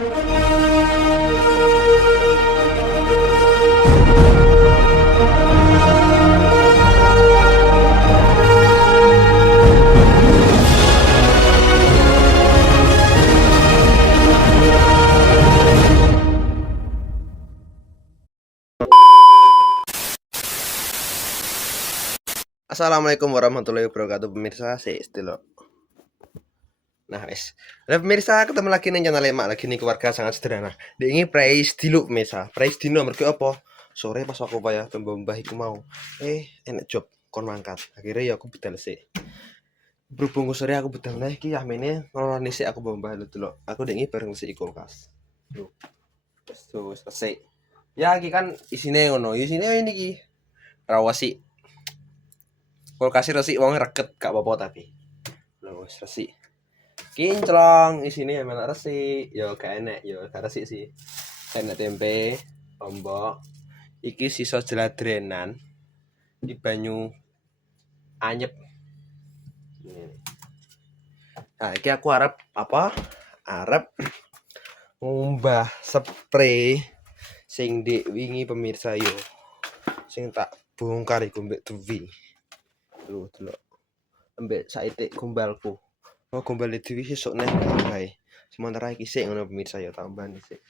Assalamualaikum warahmatullahi wabarakatuh pemirsa, istilah. Nah, pemirsa, ketemu lagi nih channel Emak lagi nih, keluarga sangat sederhana. Ini praise dulu pemirsa. Praise dino mergo apa? Sore pas aku payah mbah iku mau. Enak job kon mangkat. Akhirnya ya aku budal sih. Berhubung sore aku budal nih iki yamene ngeloni sik aku mbah dulu. Aku dengi bareng si kulkas. Loh. Terus selesai. Ya iki kan isine ngono. Isine ini iki. Rawasi. Kulkas resik wong reket gak apa-apa tapi. Lho wis resik. Kinclong isine ya melak resik, ya gak enek, ya gak resik sih. Enek tempe, lombok. Iki sisa jeladrenan di banyu anyep. Nah, iki aku arep apa? Arep ngumbah spray sing dik wingi pemirsa yo. Sing tak bongkar iku mbek Dewi. Lho, delok. Mbek saitik gombalku. Oh, gombal Dewi sesuk neh bae. Sementara iki sik ngono pemirsa ya tambahan sik.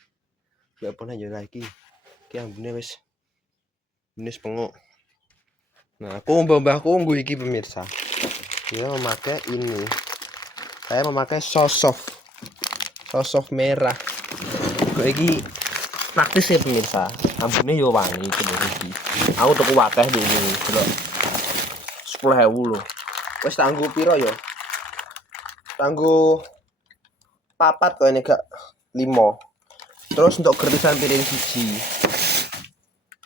Gak pernah yo lagi. Iki ambune wis penguk. Nah, aku mbahku nggo iki pemirsa. Dia memakai ini. Saya memakai sosof merah. Kok iki praktis ya pemirsa. Ambune yo wangi iki. Aku tuku akeh dene, delok. 10.000 lho. Wis tanggo piro yo? Tanggo 4 kok ini gak 5. Terus untuk gratisan piring siji.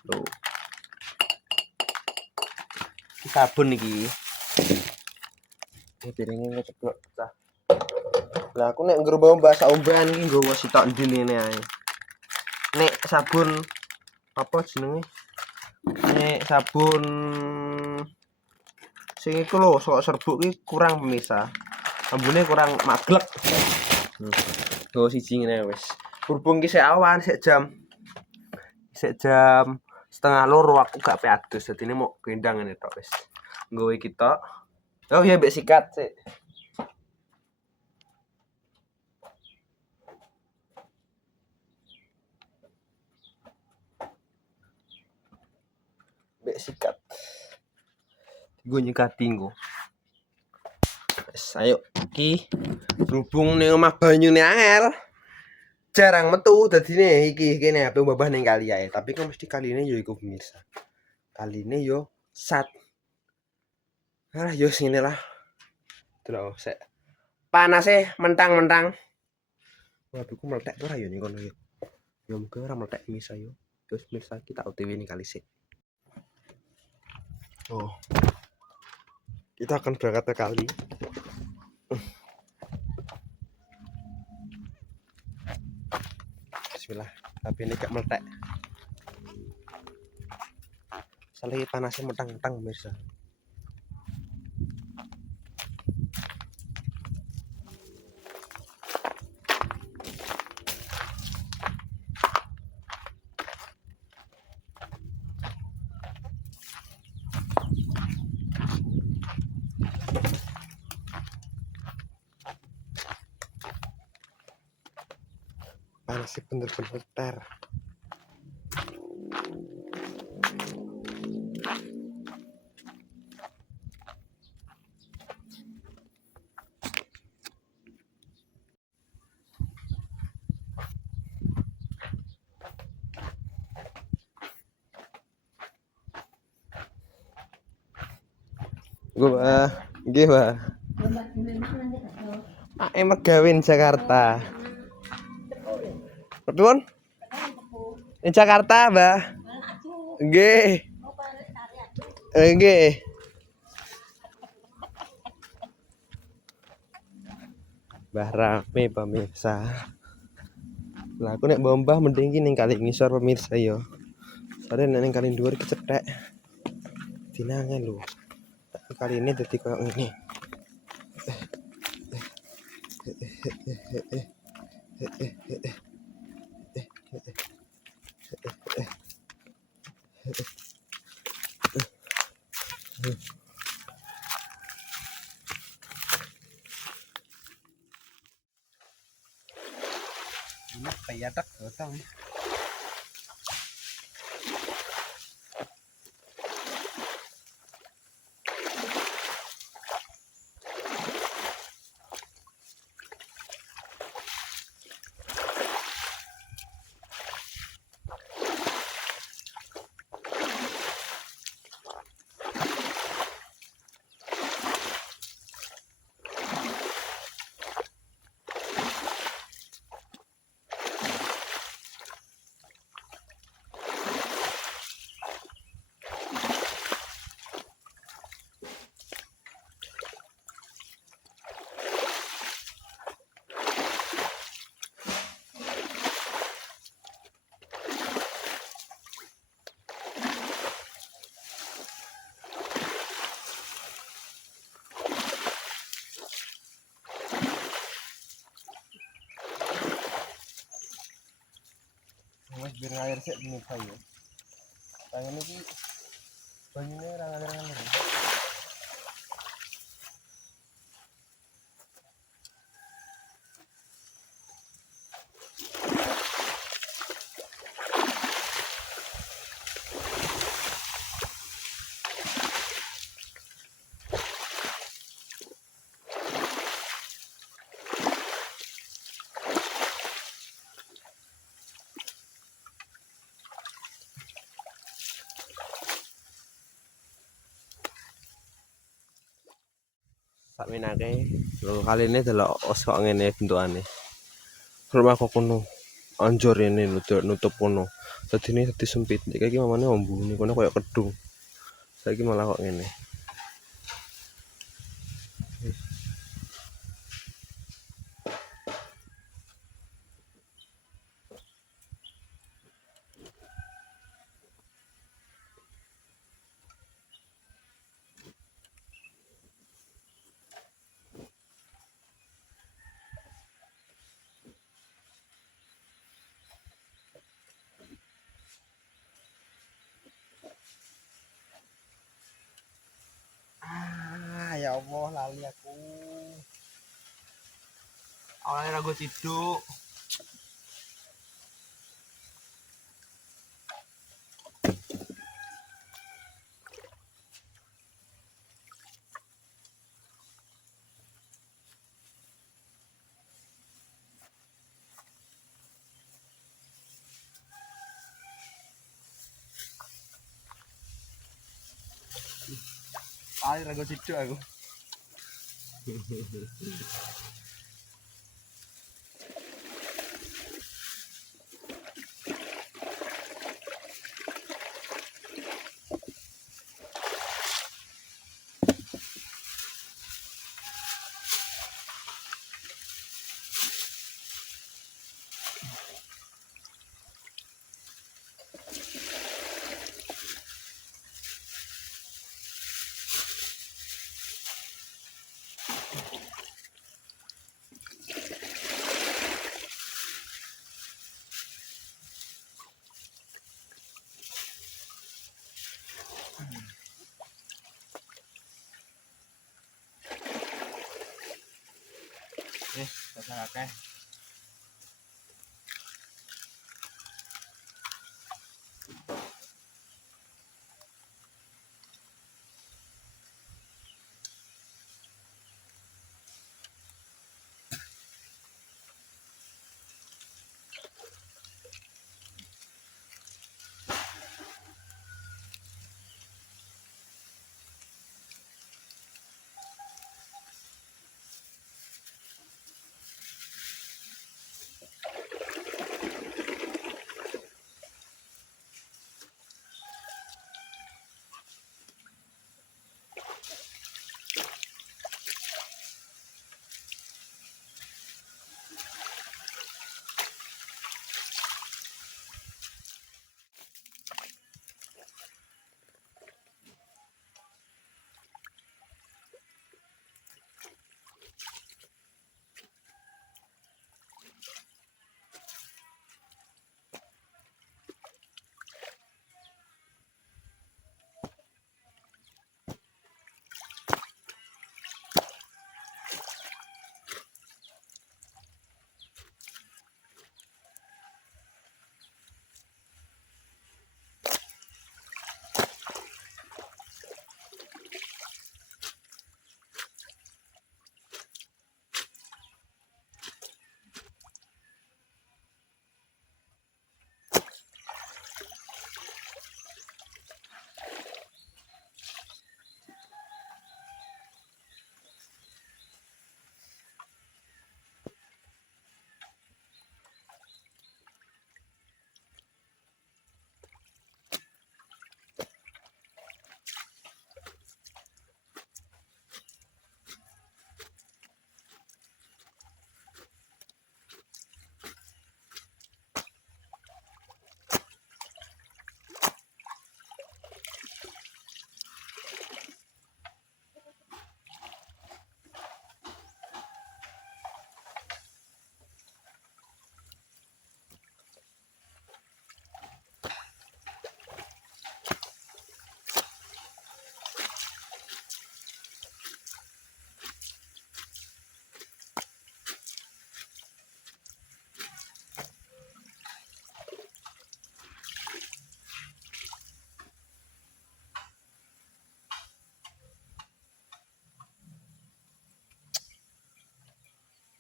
Loh. Sabun iki. Piringnya ngeceblok pecah. Lah aku nek nggo mbak saumban iki nggowo sitok ndene ae. Nek sabun apa jenenge? Nek sabun sing iku lho, sok serbuk iki kurang pemirsa. Ambune kurang maglek. Nggowo siji ngene wis. Berhubung ki sik awan, sik jam 1:30 aku gak pe adus. Dadine mau gendang ngene tok wis. Nggowo iki tok. Oh iya mbek sikat sik. Mbek sikat. Gue nyekati nggo. Wis ayo iki berhubung ning omah banyune angel. Jarang metu dadine iki kene HP mbah ning kali ae. Tapi kan mesti kaline yo iku pemirsa. Kaline yo sat. Alah yo sini lah. Delok sik. Panase mentang-mentang. Waduh ku meletek ora yo ning kono yo. Yo muga ora meletek pemirsa yo. Terus pemirsa kita OTW ning kali sik. Oh. Kita akan berangkat ke kali. Bismillah, tapi ini gak meletek. Soalnya panasnya mentang-mentang pemirsa. Panasnya bener-bener ter. Gua nggih, Mbak. Mergawin Jakarta. Pripun? Ing Jakarta, Mbak. Nggih. Nggih. Mbah rame pemirsa. Lah aku nek mbah mending iki ning kali ngisor pemirsa yo. Soale nek ning kali dhuwur kecethek. Dinangan lho. Tapi kali ini dadi koyo ngene. Ini payatak datang. Mas biar ngalir sih ini kayu. Tangan ini banyunya ngalir-ngalir. Sak minake lho kali ini delok os kok ngene bentukane. Rumah kok kono anjor ini nutup kono. Dadi ini dadi sempit. Iki mamane ombune kono koyo kedung. Saiki malah kok ngene. Ya Allah lali aku. Awalnya ragu ciduk. Awalnya ragu ciduk aku. Dasar akeh.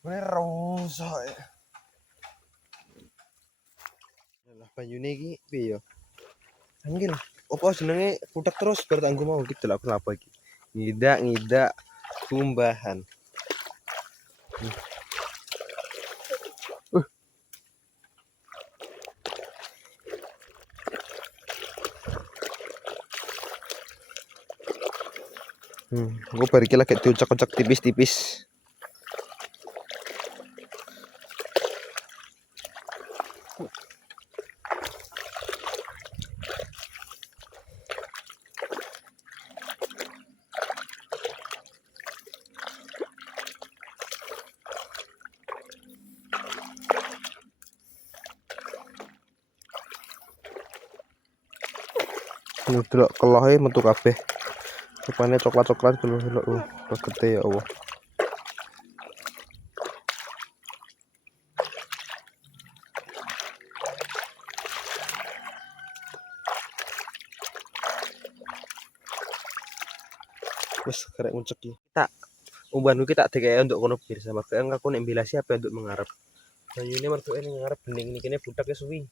Ini rusak ya. Lah banyune iki piye ya? Anggil. Apa jenenge putek terus bar tak nggo mau gitu lah kenapa iki. Ngidak tumbahan. Gue bari lagi diucak-ucak tipis-tipis. Ini delok kelohe metu kabeh. Rupane coklat-coklat delok gede ya Allah. Wis karek ngucek iki. Tak umbanku ki tak dikek untuk kono bir sama kayak aku nek mbilah siapa untuk mengarep. Banyune mertuke ning ngarep bening iki kene budake suwi.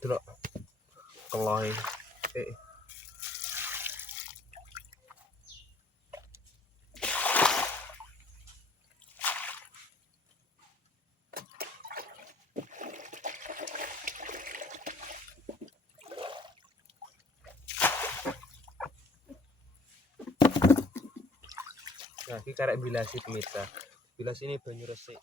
Delok kelohe. Nah, iki karek bilasi pemirsa. Bilas ini banyu resik.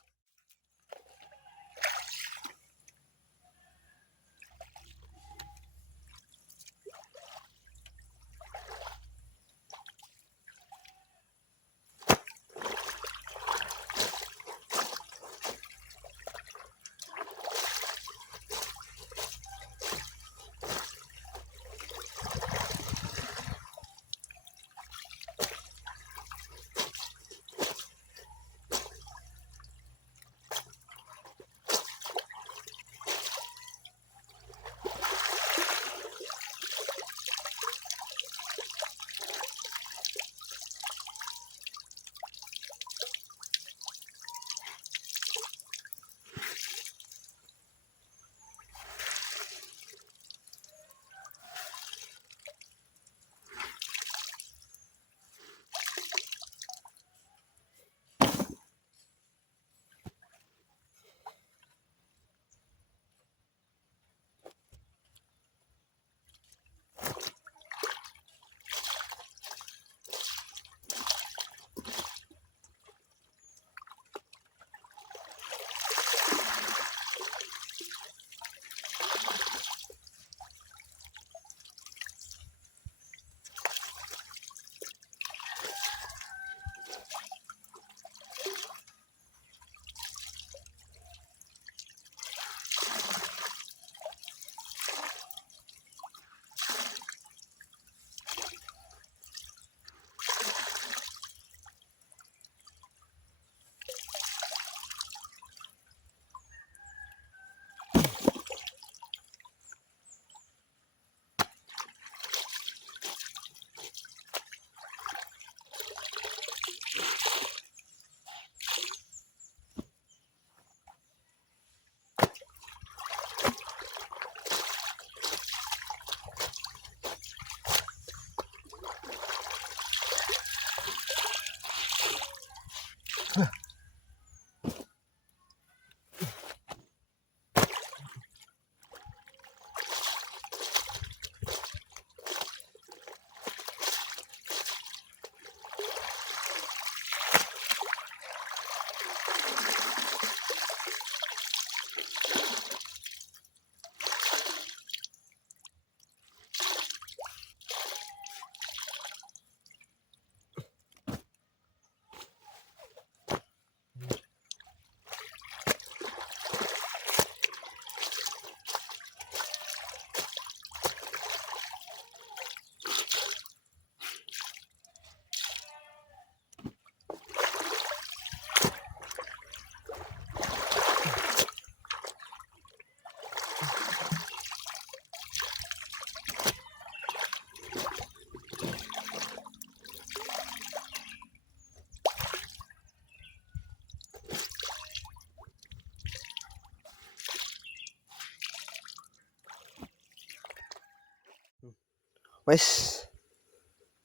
Wes,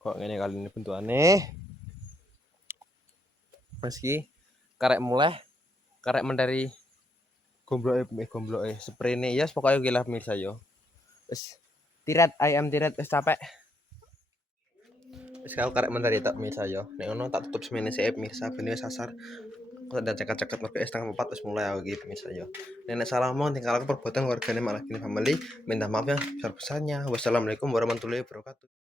kok ngene kali ini bentukane. Meski karek mulai, karek menteri gombloke sprene ya pokoknya oke lah pemirsa yo. Wes tirat ayam tirat wes capek. Wes aku karek menteri tak pemirsa yo. Nek ngono tak tutup semene sik pemirsa ben wis sasar. Kok ada cekat-cekat mergo setengah 4 wis mulai aku iki pemirsa yo. Nenek salah mau tinggal aku perbuatan wargane malah gini family. Minta maaf ya besar-besarnya. Wassalamualaikum warahmatullahi wabarakatuh.